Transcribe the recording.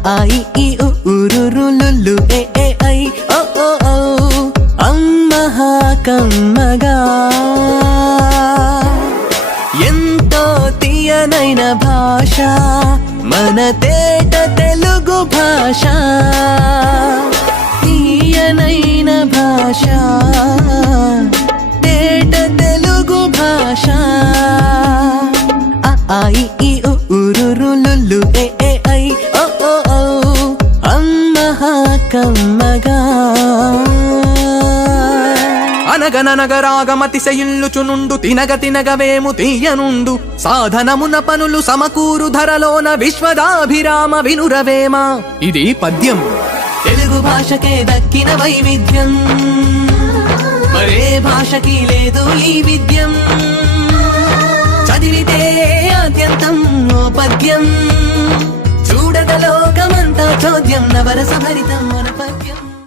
ఆ ఇ ఈ ఉ ఊరు Lulu A A I O ఓ ఔ అమ్మహ కమ్మగా ఎంతో తీయనైన భాష మన తేట తెలుగు భాష తీయనైన భాష తేట తెలుగు భాష ఆ ఇ ఈ ఉ ఊరు Lulu A A I O ఓ ఔ అమ్మహ కమ్మగా అనగననగరాగమతిశయిల్లుచునుండు తినగ తినగవేము తీయనుండు సాధనమున పనులు సమకూరు ధరలోన విశ్వదాభిరామ వినురవేమ. ఇది పద్యం. తెలుగు భాషకే దక్కిన వైవిధ్యం మరే భాషకి లేదు ఈ విద్యం. చదివితే ఆద్యంతం ఓ పద్యం చూడగ లోకమంతా చోద్యం నవరస భరితం మన పద్యం.